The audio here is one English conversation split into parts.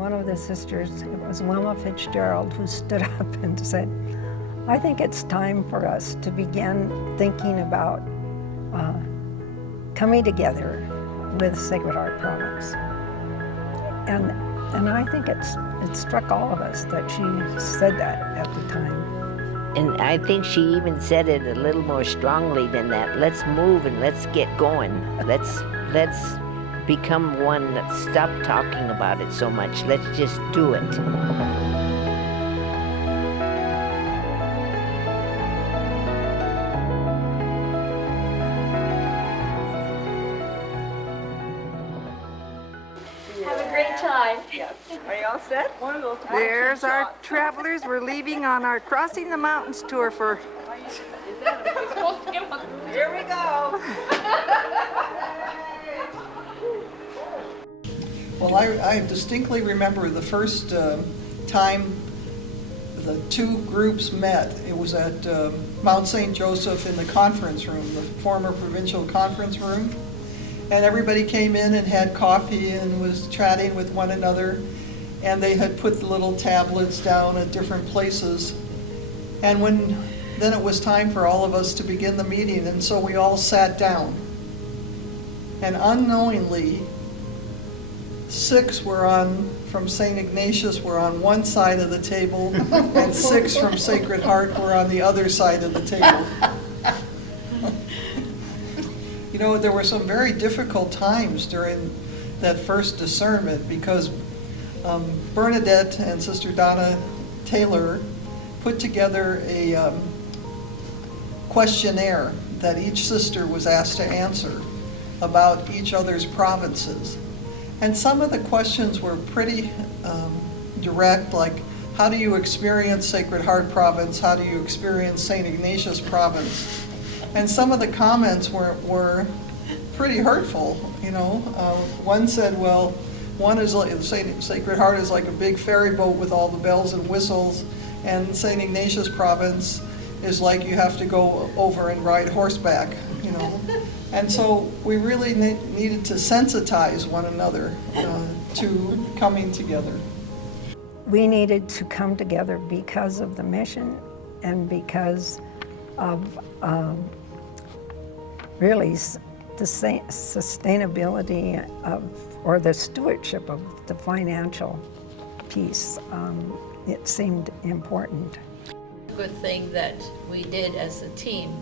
one of the sisters, it was Wilma Fitzgerald, who stood up and said, I think it's time for us to begin thinking about coming together with Sacred Heart Province. And I think it struck all of us that she said that at the time. And I think she even said it a little more strongly than that. Let's move and let's get going. Let's become one. Let's stop talking about it so much. Let's just do it. Have a great time. Yes. Are you all set? There's our travelers. We're leaving on our Crossing the Mountains tour for... Here we go. Well, I distinctly remember the first time the two groups met. It was at Mount St. Joseph in the conference room, the former provincial conference room. And everybody came in and had coffee and was chatting with one another. And they had put the little tablets down at different places. And then it was time for all of us to begin the meeting, and so we all sat down. And unknowingly, 6 from St. Ignatius were on one side of the table, and 6 from Sacred Heart were on the other side of the table. You know, there were some very difficult times during that first discernment, because Bernadette and Sister Donna Taylor put together a questionnaire that each sister was asked to answer about each other's provinces. And some of the questions were pretty direct, like, how do you experience Sacred Heart Province? How do you experience St. Ignatius Province? And some of the comments were pretty hurtful, you know. One said, well, one is like, Sacred Heart is like a big ferry boat with all the bells and whistles, and St. Ignatius Province is like you have to go over and ride horseback, you know. And so we really needed to sensitize one another to coming together. We needed to come together because of the mission and because of really the sustainability or the stewardship of the financial piece. It seemed important. A good thing that we did as a team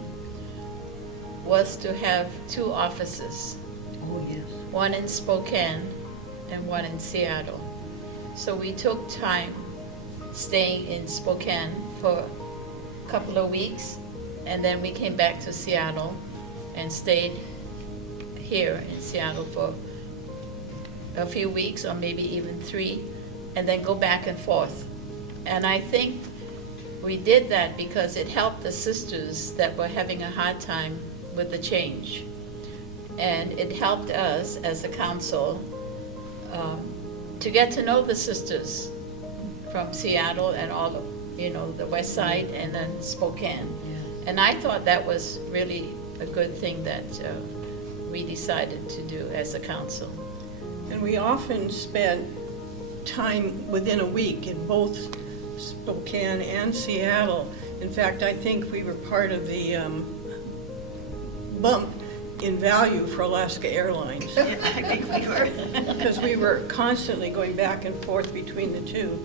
was to have 2 offices. Oh, yes. One in Spokane and one in Seattle. So we took time staying in Spokane for a couple of weeks, and then we came back to Seattle and stayed here in Seattle for a few weeks, or maybe even 3, and then go back and forth. And I think we did that because it helped the sisters that were having a hard time with the change. And it helped us as a council to get to know the sisters from Seattle and all of, you know, the west side and then Spokane. Yeah. And I thought that was really a good thing that we decided to do as a council. And we often spent time within a week in both Spokane and Seattle. In fact, I think we were part of the bump in value for Alaska Airlines. Yeah, I think we were. Because we were constantly going back and forth between the two.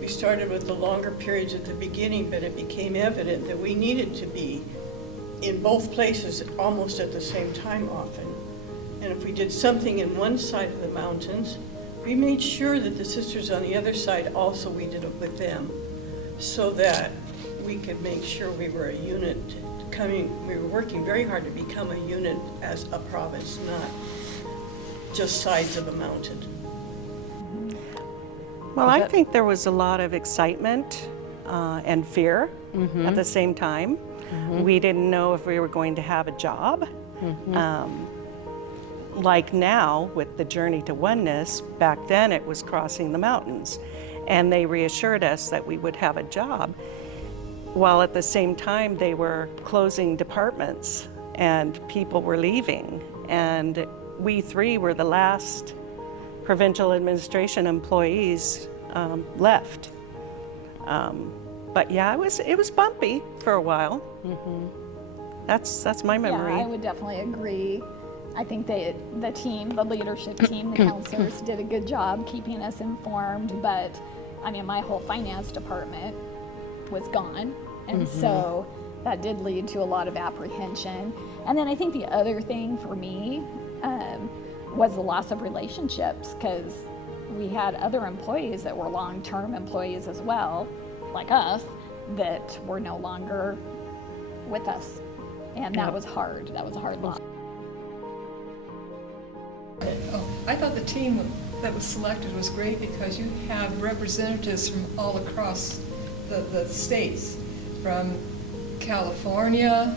We started with the longer periods at the beginning, but it became evident that we needed to be in both places almost at the same time often. And if we did something in one side of the mountains, we made sure that the sisters on the other side also, we did it with them, so that we could make sure we were a unit we were working very hard to become a unit as a province, not just sides of a mountain. Well, I think there was a lot of excitement and fear at the same time. We didn't know if we were going to have a job. Like now, with the Journey to Oneness, back then it was Crossing the Mountains. And they reassured us that we would have a job, while at the same time they were closing departments and people were leaving. And we 3 were the last provincial administration employees left. But yeah, it was bumpy for a while. That's my memory. Yeah, I would definitely agree. I think the leadership team, the counselors did a good job keeping us informed, but I mean, my whole finance department was gone. And so that did lead to a lot of apprehension. And then I think the other thing for me was the loss of relationships, because we had other employees that were long-term employees as well, like us, that were no longer with us. And that was hard. That was a hard loss. I thought the team that was selected was great because you have representatives from all across the states, from California,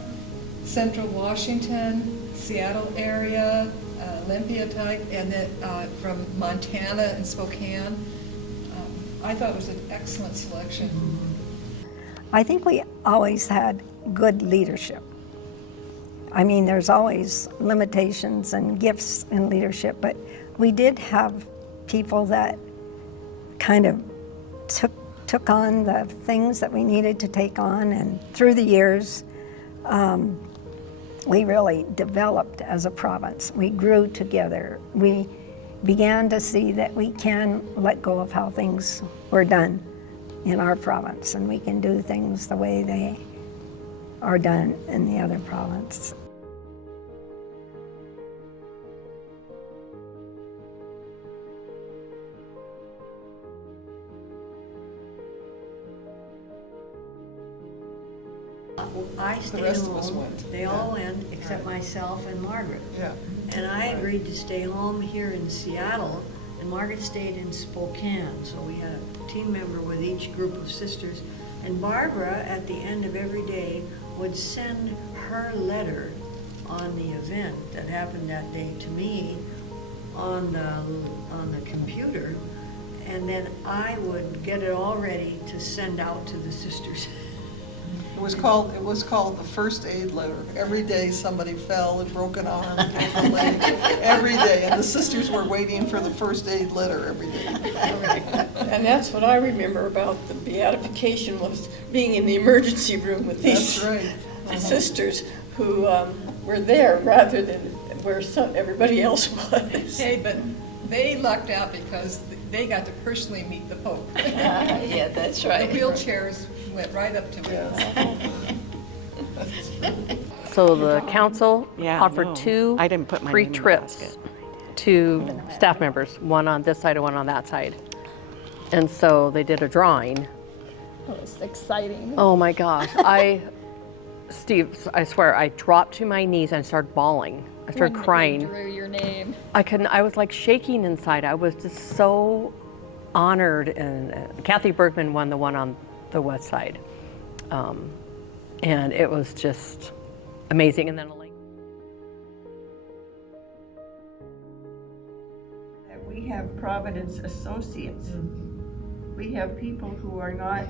Central Washington, Seattle area, Olympia type, and then from Montana and Spokane. I thought it was an excellent selection. I think we always had good leadership. I mean, there's always limitations and gifts in leadership, but we did have people that kind of took on the things that we needed to take on, and through the years, we really developed as a province. We grew together. We began to see that we can let go of how things were done in our province, and we can do things the way they are done in the other province. I The stayed rest of us home. went. They all went, except myself and Margaret. Yeah. And I agreed to stay home here in Seattle, and Margaret stayed in Spokane. So we had a team member with each group of sisters. And Barbara, at the end of every day, would send her letter on the event that happened that day to me on the computer, and then I would get it all ready to send out to the sisters. It was called the first aid letter. Every day somebody fell and broke an arm, broke a leg, every day. And the sisters were waiting for the first aid letter every day. And that's what I remember about the beatification, was being in the emergency room with these That's right. sisters who were there rather than where everybody else was. Hey, but they lucked out because they got to personally meet the Pope. Yeah, that's right. The wheelchairs went right up to him. So the council Yeah, offered no. two I didn't put my free name in the trips basket. to staff members, one on this side and one on that side. And so they did a drawing. It was exciting. Oh my gosh, Steve, I swear, I dropped to my knees and started bawling. I started When crying. you drew your name. I was like shaking inside. I was just so honored. And Kathy Bergman won the one on the west side. And it was just amazing. And then We have Providence associates. We have people who are not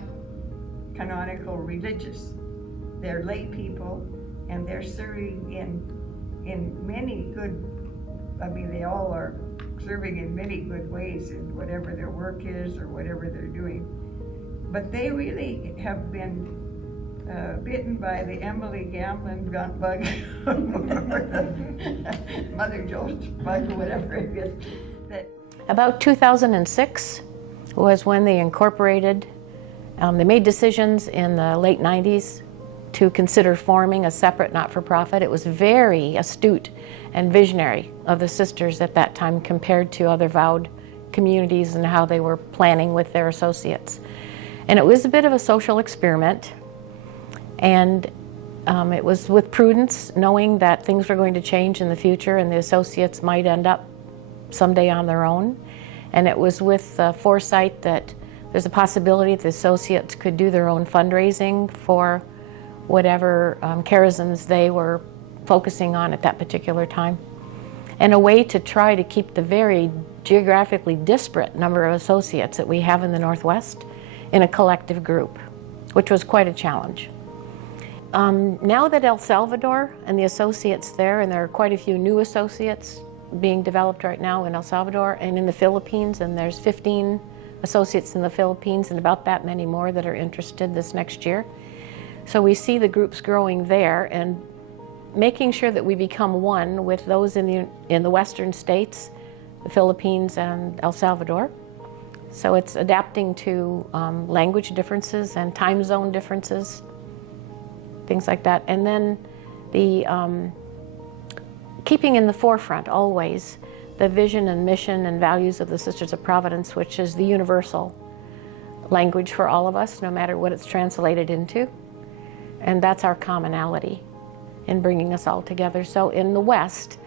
canonical religious. They're lay people, and they're serving in many good, I mean, they all are serving in many good ways in whatever their work is or whatever they're doing. But they really have been bitten by the Emily Gamlin bug, Mother Joe's bug, whatever it is. About 2006 was when they incorporated, they made decisions in the late 90s to consider forming a separate not-for-profit. It was very astute and visionary of the sisters at that time compared to other vowed communities and how they were planning with their associates. And it was a bit of a social experiment, and it was with prudence, knowing that things were going to change in the future and the associates might end up someday on their own. And it was with foresight that there's a possibility the associates could do their own fundraising for whatever charisms they were focusing on at that particular time. And a way to try to keep the very geographically disparate number of associates that we have in the Northwest in a collective group, which was quite a challenge. Now that El Salvador and the associates there, and there are quite a few new associates being developed right now in El Salvador and in the Philippines, and there's 15 associates in the Philippines and about that many more that are interested this next year. So we see the groups growing there and making sure that we become one with those in the western states, the Philippines and El Salvador. So it's adapting to language differences and time zone differences, things like that. And then the keeping in the forefront always the vision and mission and values of the Sisters of Providence, which is the universal language for all of us, no matter what it's translated into. And that's our commonality in bringing us all together. So in the West,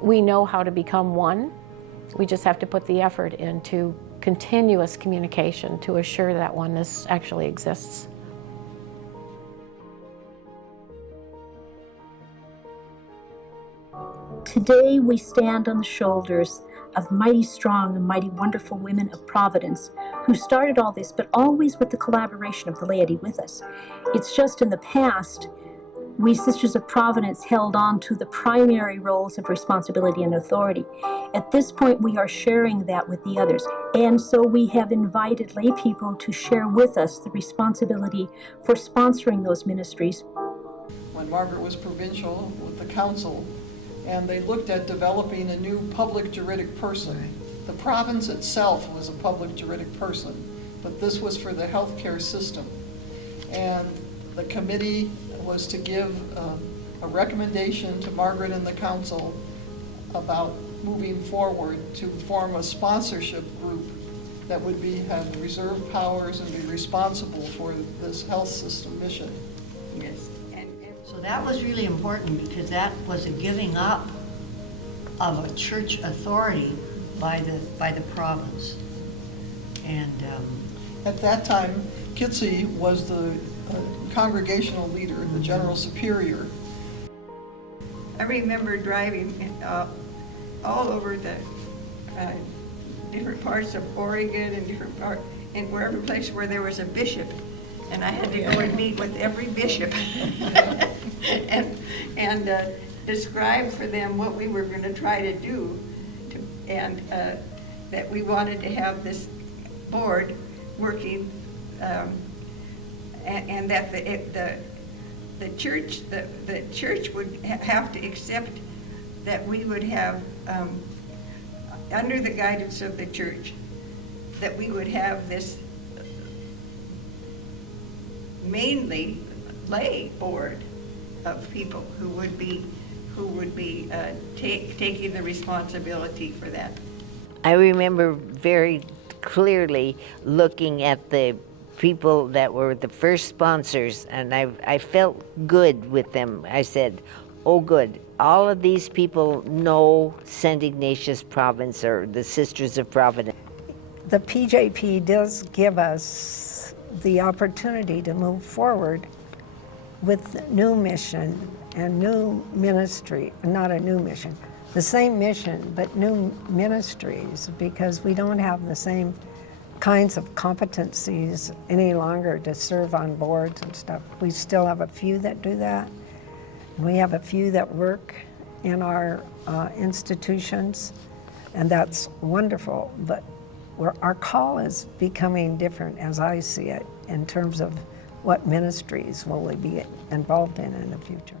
we know how to become one. We just have to put the effort into continuous communication to assure that oneness actually exists. Today we stand on the shoulders of mighty strong and mighty wonderful women of Providence who started all this, but always with the collaboration of the laity with us. It's just in the past, we Sisters of Providence held on to the primary roles of responsibility and authority. At this point, we are sharing that with the others. And so we have invited lay people to share with us the responsibility for sponsoring those ministries. When Margaret was provincial with the council, and they looked at developing a new public juridic person. The province itself was a public juridic person, but this was for the healthcare system. And the committee was to give a recommendation to Margaret and the council about moving forward to form a sponsorship group that would have reserve powers and be responsible for this health system mission. Yes. So that was really important because that was a giving up of a church authority by the province. And at that time, Kitsy was the congregational leader, the general superior. I remember driving all over the different parts of Oregon and different parts, and wherever place where there was a bishop, and I had to go and meet with every bishop and describe for them what we were going to try to do, and that we wanted to have this board working, and that the church would have to accept that we would have, under the guidance of the church, that we would have this mainly lay board of people who would be taking the responsibility for that. I remember very clearly looking at the people that were the first sponsors, and I felt good with them. I said, oh good, all of these people know St. Ignatius Province or the Sisters of Providence. The PJP does give us the opportunity to move forward with new mission and new ministry, not a new mission, the same mission, but new ministries, because we don't have the same kinds of competencies any longer to serve on boards and stuff. We still have a few that do that. We have a few that work in our institutions, and that's wonderful, but our call is becoming different as I see it in terms of what ministries will we be involved in the future.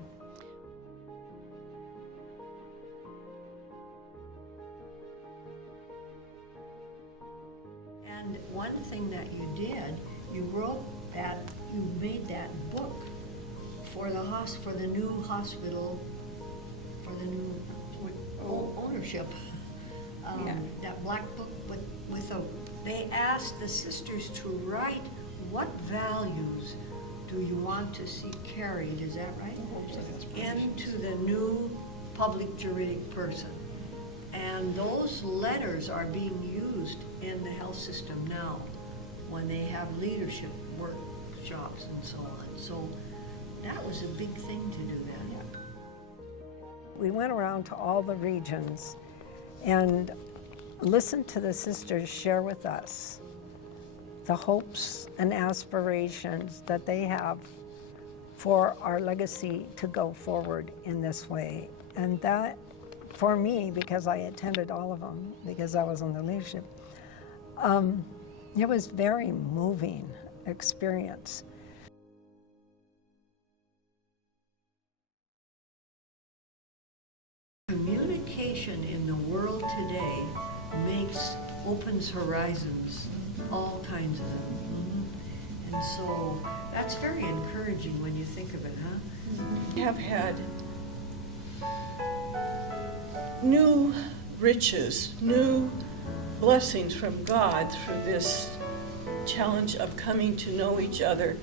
And one thing that you did, you made that book for the new hospital, for the new ownership. That black book they asked the sisters to write what values do you want to see carried, is that right? Into the new public juridic person. And those letters are being used in the health system now when they have leadership workshops and so on. So that was a big thing to do that. We went around to all the regions and listened to the sisters share with us the hopes and aspirations that they have for our legacy to go forward in this way. And that for me, because I attended all of them, because I was on the leadership, it was very moving experience. Communication in the world today opens horizons, all kinds of them. And so that's very encouraging when you think of it, huh? We have had new riches, new blessings from God through this challenge of coming to know each other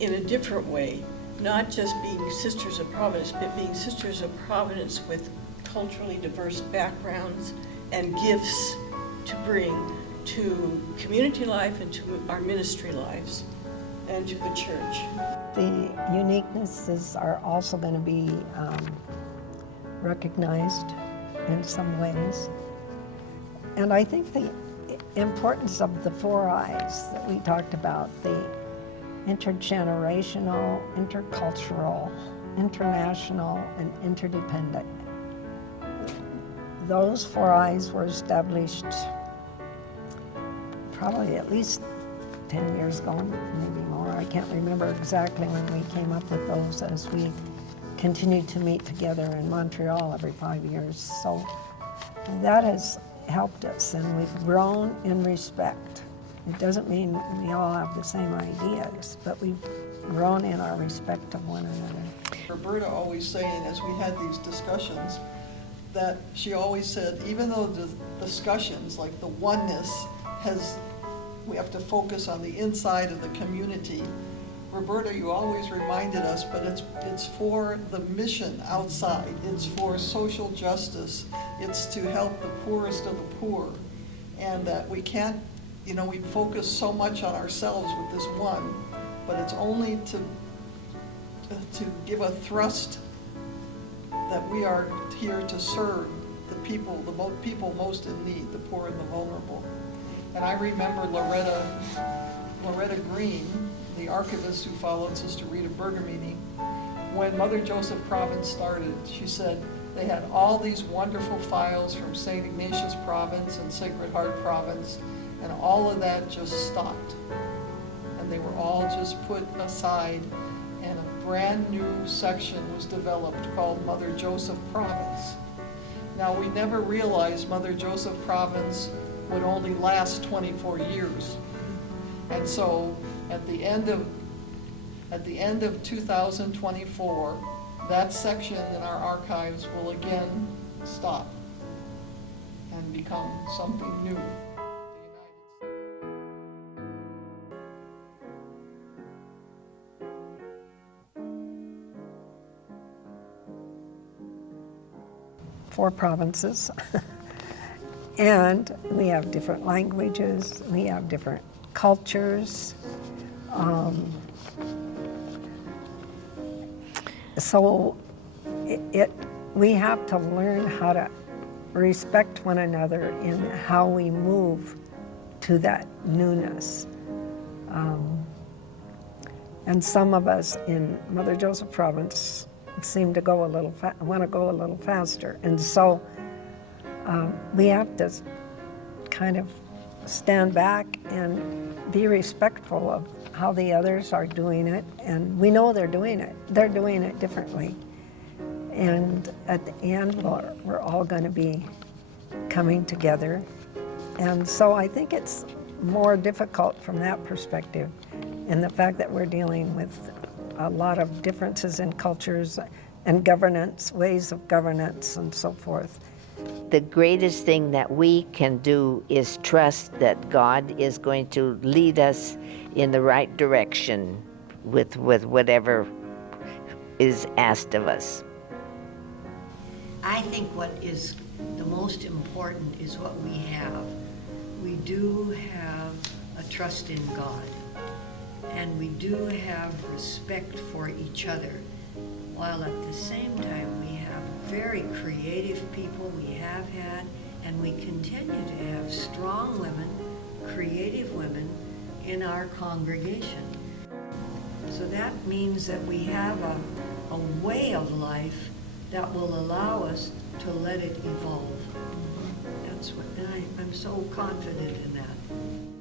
in a different way, not just being sisters of Providence, but being sisters of Providence with culturally diverse backgrounds and gifts to bring to community life and to our ministry lives and to the church. The uniquenesses are also going to be recognized in some ways. And I think the importance of the 4 I's that we talked about, the intergenerational, intercultural, international, and interdependent. Those 4 I's were established probably at least 10 years ago, maybe more. I can't remember exactly when we came up with those, as we continued to meet together in Montreal every 5 years. So that has helped us, and we've grown in respect. It doesn't mean we all have the same ideas, but we've grown in our respect of one another. Roberta always saying, as we had these discussions, that she always said, even though the discussions, like the oneness, we have to focus on the inside of the community. Roberta, you always reminded us, but it's for the mission outside. It's for social justice. It's to help the poorest of the poor. And that we can't, we focus so much on ourselves with this one, but it's only to give a thrust that we are here to serve the people most in need, the poor and the vulnerable. And I remember Loretta Green, the archivist who followed Sister Rita Bergamini, when Mother Joseph Province started, she said they had all these wonderful files from St. Ignatius Province and Sacred Heart Province, and all of that just stopped. And they were all just put aside, and a brand new section was developed called Mother Joseph Province. Now, we never realized Mother Joseph Province would only last 24 years. And so at the end of 2024, that section in our archives will again stop and become something new. Four provinces. And we have different languages, we have different cultures. So we have to learn how to respect one another in how we move to that newness. And some of us in Mother Joseph Province seem to go want to go a little faster. And so we have to kind of stand back and be respectful of how the others are doing it. And we know they're doing it. They're doing it differently. And at the end, we're all going to be coming together. And so I think it's more difficult from that perspective, in the fact that we're dealing with a lot of differences in cultures and governance, ways of governance, and so forth. The greatest thing that we can do is trust that God is going to lead us in the right direction with whatever is asked of us. I think what is the most important is what we have. We do have a trust in God, and we do have respect for each other, while at the same time we have very creative people. We have had, and we continue to have strong women, creative women in our congregation. So that means that we have a way of life that will allow us to let it evolve. That's what, and I'm so confident in that.